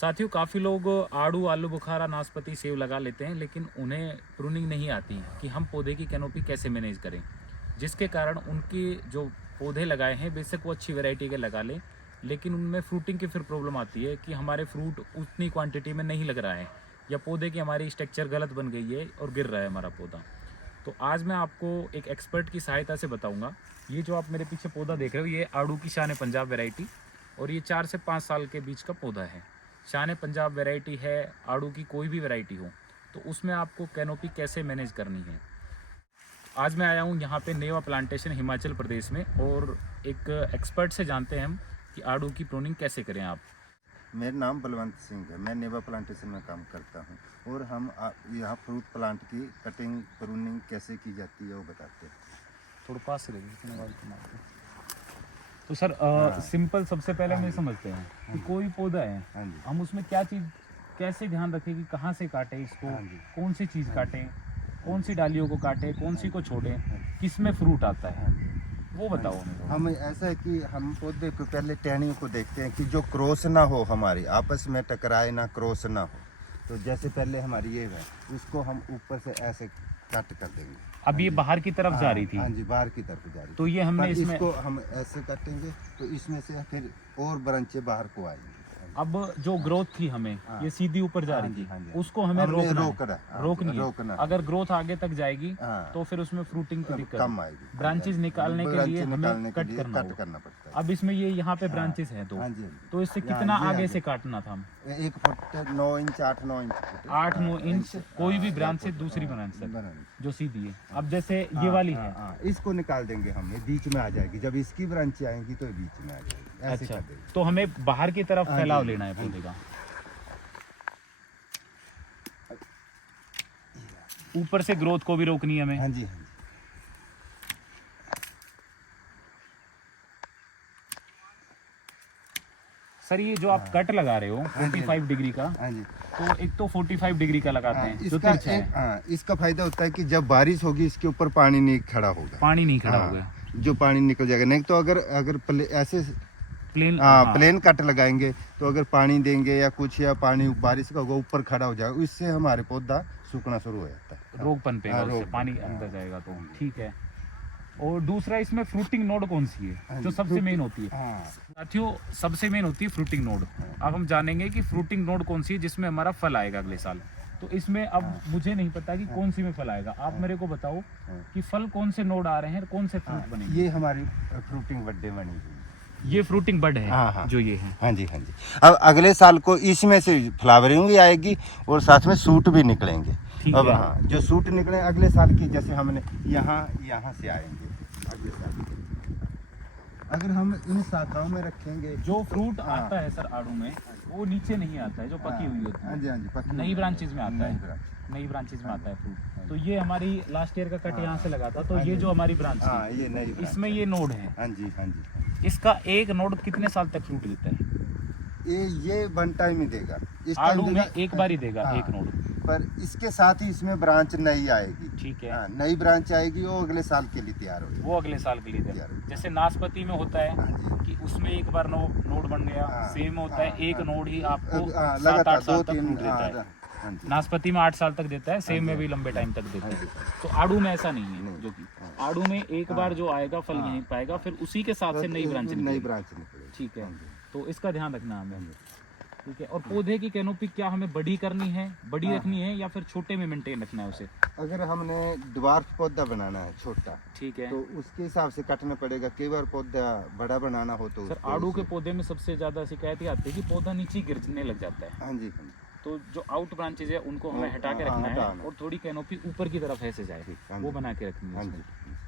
साथियों, काफ़ी लोग आड़ू, आलू बुखारा, नाशपाती, सेब लगा लेते हैं, लेकिन उन्हें प्रूनिंग नहीं आती कि हम पौधे की कैनोपी कैसे मैनेज करें, जिसके कारण उनके जो पौधे लगाए हैं बेशक वो अच्छी वैरायटी के लगा लें, लेकिन उनमें फ्रूटिंग की फिर प्रॉब्लम आती है कि हमारे फ्रूट उतनी क्वांटिटी में नहीं लग रहा है, या पौधे की हमारी स्ट्रक्चर गलत बन गई है और गिर रहा है हमारा पौधा। तो आज मैं आपको एक एक्सपर्ट की सहायता से बताऊंगा। ये जो आप मेरे पीछे पौधा देख रहे हो, ये आड़ू की शान पंजाब वैरायटी, और ये 4 से 5 साल के बीच का पौधा है। शान पंजाब वैरायटी है, आड़ू की कोई भी वैरायटी हो, तो उसमें आपको कैनोपी कैसे मैनेज करनी है। आज मैं आया हूँ यहाँ पे नेवा प्लांटेशन हिमाचल प्रदेश में, और एक एक्सपर्ट से जानते हैं हम कि आड़ू की प्रूनिंग कैसे करें आप। मेरा नाम बलवंत सिंह है। मैं नेवा प्लांटेशन में काम करता हूँ, और हम यहाँ फ्रूट प्लांट की कटिंग प्रूनिंग कैसे की जाती है वो बताते हैं। थोड़ा पास से तो सर सिंपल सबसे पहले हम ये समझते हैं कि कोई पौधा है, हम उसमें क्या चीज़ कैसे ध्यान रखें कि कहाँ से काटें इसको, कौन सी चीज़ काटें, कौन सी डालियों को काटें, कौन सी को छोड़ें, किस में फ्रूट आता है, वो बताओ हमें। हम ऐसा है कि हम पौधे को पहले टहनियों को देखते हैं कि जो क्रॉस ना हो, हमारी आपस में टकराए ना, क्रॉस ना हो। तो जैसे पहले हमारी ये है, उसको हम ऊपर से ऐसे कट कर देंगे। अब ये बाहर की तरफ जा रही थी। हाँ जी, बाहर की तरफ जा रही थी। तो ये हमने इसको हम ऐसे काटेंगे तो इसमें से फिर और ब्रांचें बाहर को आएंगी। अब जो ग्रोथ थी हमें ये सीधी ऊपर जा रही थी, उसको हमें रोकनी है। अगर ग्रोथ आगे तक जाएगी तो फिर उसमें फ्रूटिंग की दिक्कत कम आएगी। ब्रांचेस निकालने के लिए हमें कट करना पड़ता है। अब इसमें ये यहाँ पे ब्रांचेस हैं, तो इससे कितना आगे से काटना था हम? 1 फुट 9 इंच 8-9 इंच 8-9 इंच कोई भी ब्रांच से दूसरी ब्रांच तक जो सीधी है। अब जैसे ये वाली है, इसको निकाल देंगे हम, ये बीच में आ जाएगी। जब इसकी ब्रांच आएंगी तो ये बीच में आ जाएगी। अच्छा, तो हमें बाहर की तरफ फैलाव लेना है पौधे का, ऊपर से ग्रोथ को भी रोकनी है हमें। हाँ जी, हाँ जी। सर ये जो आप कट लगा रहे हो 45 डिग्री का, हाँ जी, तो एक तो 45 डिग्री का लगाते हैं जो तिरछा है। इसका फायदा होता है कि जब बारिश होगी इसके ऊपर पानी नहीं खड़ा होगा, पानी नहीं खड़ा होगा, जो पानी निकल जाएगा। नहीं तो अगर ऐसे प्लेन कट लगाएंगे तो अगर पानी देंगे या कुछ, या पानी बारिश का होगा ऊपर खड़ा हो जाएगा, इससे हमारे पौधा सूखना शुरू हो जाता है, रोग पनपेगा, उससे पानी अंदर जाएगा। तो ठीक है। और दूसरा, इसमें फ्रूटिंग नोड कौन सी है जो सबसे मेन होती है? साथियों, सबसे मेन होती है फ्रूटिंग नोड। अब हम जानेंगे कि फ्रूटिंग नोड कौन सी है जिसमें हमारा फल आएगा अगले साल। तो इसमें अब मुझे नहीं पता कि कौन सी में फल आएगा, आप मेरे को बताओ कि फल कौन से नोड आ रहे हैं, कौन से फ्रूट बनेंगे। ये हमारी फ्रूटिंग बड्डे बनी हुई, ये फ्रूटिंग बड है जो ये है। हाँ जी, हाँ जी। अब अगले साल को इसमें से फ्लावरिंग भी आएगी और साथ में सूट भी निकलेंगे। अब जो सूट निकले अगले साल की, जैसे हमने यहाँ से आएंगे अगले साल। अगर हम इन शाखाओं में रखेंगे, जो फ्रूट आता है सर आड़ू में, वो नीचे नहीं आता है, जो पकी हुई होती है। हाँ जी, हाँ जी, नई ब्रांचेज में आता है, नई ब्रांचेज में आता है फ्रूट। तो ये हमारी लास्ट ईयर का कट यहाँ से लगा था, तो ये जो हमारी ब्रांच है, ये नई, इसमें ये नोड है। हाँ जी, हाँ जी। इसका एक नोड कितने साल तक फ्रूट देता है? ये वन टाइम ही देगा, आड़ू में एक बार ही देगा एक नोड, पर इसके साथ ही इसमें ब्रांच नई आएगी। ठीक है, नई ब्रांच आएगी, वो अगले साल के लिए तैयार होगी। वो अगले साल के लिए तैयार। जैसे नाशपाती में होता है कि उसमें एक बार नोड बन गया, सेम होता है एक नोड ही आपको 7-8 साल तक फ्रूट देता है। नाशपाती में 8 साल तक देता है, सेम में भी लंबे टाइम तक देता है। तो आड़ू में ऐसा नहीं है, जो कि आड़ू में एक बार जो आएगा फल यहीं पाएगा, फिर उसी के साथ से नई ब्रांच निकलेगी। ठीक है, तो इसका ध्यान रखना हमें। ठीक है। और पौधे की कैनोपी क्या हमें बड़ी करनी है, बड़ी रखनी है, या फिर छोटे में मेंटेन रखना है उसे? अगर हमने ड्वार्फ पौधा बनाना है छोटा, ठीक है, तो उसके हिसाब से काटना पड़ेगा। कई बार पौधा बड़ा बनाना हो तो सर आड़ू के पौधे में सबसे ज्यादा शिकायत है कि पौधा नीचे गिरने लग जाता है। हाँ जी, तो जो आउट ब्रांचेज है उनको हमें हटा के रखना है, और थोड़ी कैनोपी ऊपर की तरफ ऐसे जाए, वो बना के रखनी है।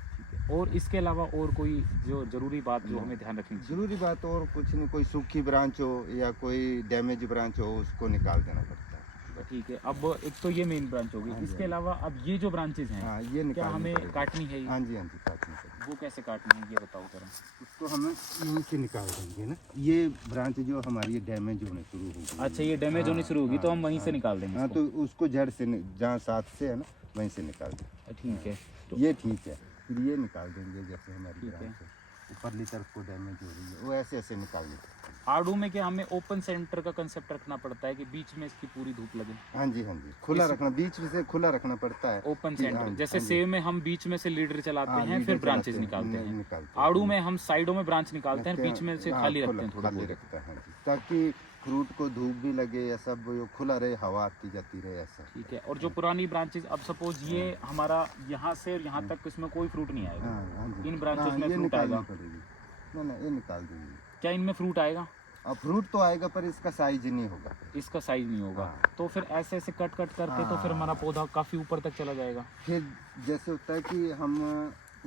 और इसके अलावा और कोई जो जरूरी बात जो हमें ध्यान रखनी चाहिए? जरूरी बात और कुछ नहीं, कोई सूखी ब्रांच हो या कोई डैमेज ब्रांच हो, उसको निकाल देना पड़ता है। ठीक है। अब एक तो ये मेन ब्रांच होगी, इसके अलावा अब ये जो ब्रांचेज हैं, ये क्या हमें काटनी है? हाँ जी, हाँ जी, काटनी है। वो कैसे काटनी है ये बताओ जरा। उसको हम यहीं से निकाल देंगे ना, ये ब्रांच जो हमारी डैमेज होने शुरू होगी। अच्छा, ये डैमेज होनी शुरू होगी तो हम वहीं से निकाल देंगे। हाँ, तो उसको जड़ से जहाँ साथ से है ना, वहीं से निकाल देंगे। ठीक है, ये ठीक है, फिर ये निकाल देंगे जैसे हमारी ब्रांच है। ऊपरली तरफ को डैमेज हो रही है, वो ऐसे ऐसे निकाल देते हैं। आड़ू में क्या हमें ओपन सेंटर का कंसेप्ट रखना पड़ता है कि बीच में इसकी पूरी धूप लगे? हाँ जी, हाँ जी, खुला रखना, बीच से खुला रखना पड़ता है। ओपन कि- सेंटर, हाँ, जैसे हाँ जी। सेव में हम बीच में से लीडर चलाते हाँ, हैं, लीडर फिर ब्रांचेस चलाते हैं, निकालते हैं। निकालते आड़ू में हम साइडों में ब्रांच निकालते हैं, बीच में से हाँ, खाली रखते खुला- हैं थोड़ा खाली बहुत। रखता है, हाँ जी, ताकि फ्रूट को धूप भी लगे या सब वो खुला रहे, हवा आती जाती रहे ऐसा। ठीक है। और जो पुरानी ब्रांचेस, अब सपोज ये हमारा यहाँ से और यहाँ तक इसमें कोई फ्रूट नहीं आएगा, हाँ, हाँ जी। इन ब्रांचेस हाँ, में ये फ्रूट निकालनी आएगा? पड़ेगी। ना ये निकाल देंगे। क्या इनमें फ्रूट आएगा? अब फ्रूट तो आएगा पर इसका साइज नहीं होगा। इसका साइज नहीं होगा। हाँ। तो फिर ऐसे ऐसे कट कट करके तो फिर हाँ। हमारा पौधा काफी ऊपर तक चला जाएगा। फिर जैसे होता है कि हम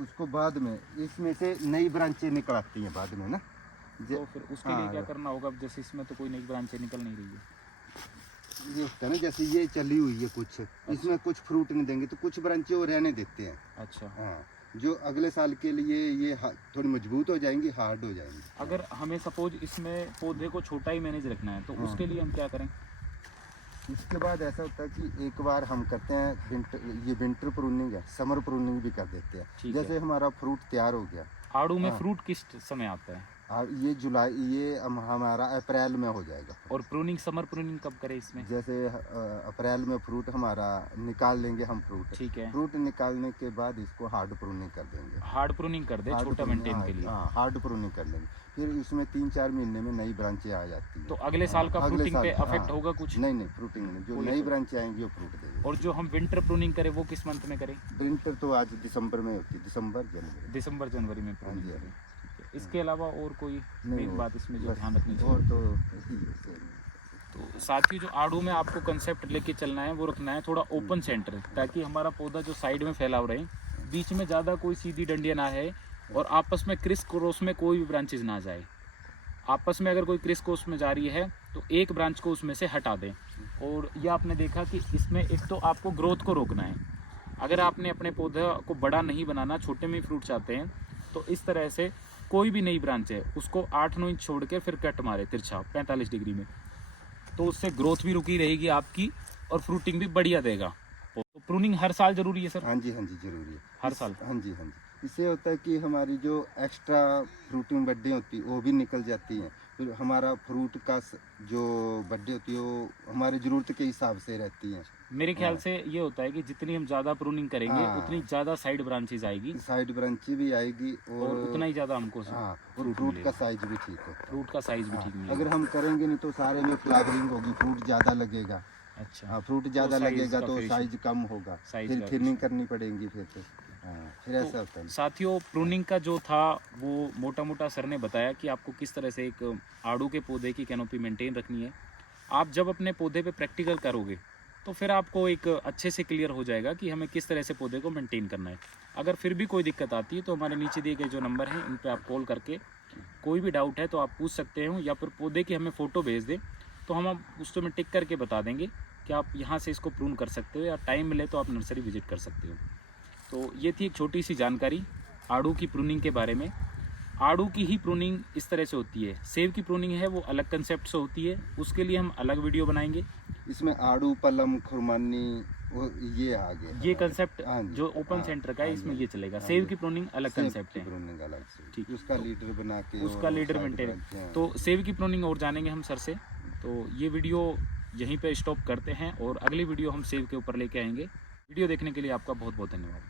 उसको बाद में इसमें से नई ब्रांचें निकल आती हैं बाद में ना। तो फिर उसके लिए हाँ, क्या करना होगा? जैसे इसमें तो कोई नई ब्रांचें निकल नहीं रही है। ये होता है ना, जैसे ये चली हुई है कुछ, इसमें कुछ फ्रूट नहीं देंगे तो कुछ ब्रांचें और रहने देते हैं। अच्छा। हाँ, जो अगले साल के लिए ये थोड़ी मजबूत हो जाएंगी, हार्ड हो जाएंगी। अगर हमें सपोज इसमें पौधे को छोटा ही मैनेज रखना है तो हाँ। उसके लिए हम क्या करें? इसके बाद ऐसा होता है कि एक बार हम करते हैं ये विंटर प्रूनिंग है, समर प्रूनिंग भी कर देते हैं। ठीक है। जैसे हमारा फ्रूट तैयार हो गया, आड़ू में हाँ। फ्रूट किस समय आता है? और ये जुलाई, ये हमारा अप्रैल में हो जाएगा। और प्रूनिंग, समर प्रूनिंग कब करें इसमें? जैसे अप्रैल में फ्रूट हमारा निकाल लेंगे हम फ्रूट। ठीक है। फ्रूट निकालने के बाद इसको हार्ड प्रूनिंग कर देंगे। हार्ड प्रूनिंग कर दे, हार्ड छोटा प्रूनिंग, मेंटेन के लिए। हाँ, हार्ड प्रूनिंग कर लेंगे। फिर इसमें 3-4 महीने में नई ब्रांचें आ जाती हैं। तो अगले साल का अगले फ्रूटिंग पे साल, अफेक्ट हाँ। होगा कुछ? नहीं नहीं, फ्रूटिंग नहीं, जो कोई नई effect- ब्रांचें आएंगी वो फ्रूट देंगे। और जो हम विंटर प्रूनिंग करें वो किस मंथ में करें? विंटर तो आज दिसंबर में होती है, दिसंबर जनवरी। दिसंबर जनवरी में प्रूनिंग हाँ जी, करें। ठीक है। इसके अलावा और कोई मेन और- बात इसमें जो बस, ध्यान रखनी चाहिए? और तो यही है, same। तो साथियों, जो आड़ू में आपको कंसेप्ट लेके चलना है वो रखना है थोड़ा ओपन सेंटर, ताकि हमारा पौधा जो साइड में फैलाव रहे, बीच में ज़्यादा कोई सीधी डंडियाँ ना है, और आपस में क्रिस क्रॉस में कोई भी ब्रांचेज ना जाए। आपस में अगर कोई क्रिस क्रॉस में जा रही है तो एक ब्रांच को उसमें से हटा दें। और यह आपने देखा कि इसमें एक तो आपको ग्रोथ को रोकना है। अगर आपने अपने पौधे को बड़ा नहीं बनाना, छोटे में ही फ्रूट चाहते हैं, तो इस तरह से कोई भी नई ब्रांच है उसको 8-9 इंच छोड़ के फिर कट मारे तिरछा 45 डिग्री में, तो उससे ग्रोथ भी रुकी रहेगी आपकी और फ्रूटिंग भी बढ़िया देगा। तो प्रूनिंग हर साल जरूरी है सर? हाँ जी, हाँ जी, जरूरी है हर साल? हाँ जी, हाँ जी। इससे होता है कि हमारी जो एक्स्ट्रा फ्रूटिंग बड्डे होती है वो भी निकल जाती हैं। फिर हमारा फ्रूट का जो बड्डे होती है वो हमारी ज़रूरत के हिसाब से रहती हैं। मेरे ख्याल से ये होता है कि जितनी हम ज़्यादा प्रूनिंग करेंगे हाँ। उतनी ज़्यादा साइड ब्रांचेज आएगी साइड ब्रांची भी आएगी और उतना ही ज़्यादा हमको हाँ, और फ्रूट फ्रूट मिलेगा। का साइज भी ठीक है। फ्रूट का साइज भी हाँ, ठीक मिलेगा। अगर हम करेंगे नहीं तो सारे में फ्लावरिंग होगी, फ्रूट ज़्यादा लगेगा। अच्छा। हाँ, फ्रूट ज़्यादा size लगेगा का तो फिर साइज कम होगा, size फिर का थिनिंग करनी पड़ेगी फिर तो। हाँ, फिर ऐसा होता है। साथियों, प्रूनिंग का जो था वो मोटा मोटा सर ने बताया कि आपको किस तरह से एक आड़ू के पौधे की कैनोपी मेंटेन रखनी है। आप जब अपने पौधे पे प्रैक्टिकल करोगे तो फिर आपको एक अच्छे से क्लियर हो जाएगा कि हमें किस तरह से पौधे को मेंटेन करना है। अगर फिर भी कोई दिक्कत आती है तो हमारे नीचे दिए गए जो नंबर हैं इन पर आप कॉल करके कोई भी डाउट है तो आप पूछ सकते हो, या फिर पौधे की हमें फ़ोटो भेज दें तो हम उसमें टिक करके बता देंगे कि आप यहाँ से इसको प्रून कर सकते हो, या टाइम मिले तो आप नर्सरी विजिट कर सकते हो। तो ये थी एक छोटी सी जानकारी आड़ू की प्रूनिंग के बारे में। आड़ू की ही प्रूनिंग इस तरह से होती है। सेब की प्रूनिंग है वो अलग कंसेप्ट से होती है, उसके लिए हम अलग वीडियो बनाएंगे। इसमें आड़ू, पलम, खुरमानी वो ये आ गया। ये कंसेप्ट हाँ जी, जो ओपन हाँ, सेंटर का है हाँ इसमें जी, ये चलेगा। हाँ सेब जी। की प्रूनिंग अलग सेब कंसेप्ट की है। प्रूनिंग अलग से, ठीक। उसका लीडर बना के उसका और लीडर साइड मेंटेन। ब्रांचें, हाँ। तो सेब की प्रूनिंग और जानेंगे हम सर से। तो ये वीडियो यहीं पे स्टॉप करते हैं और अगली वीडियो हम सेब के ऊपर लेके आएंगे। वीडियो देखने के लिए आपका बहुत बहुत धन्यवाद।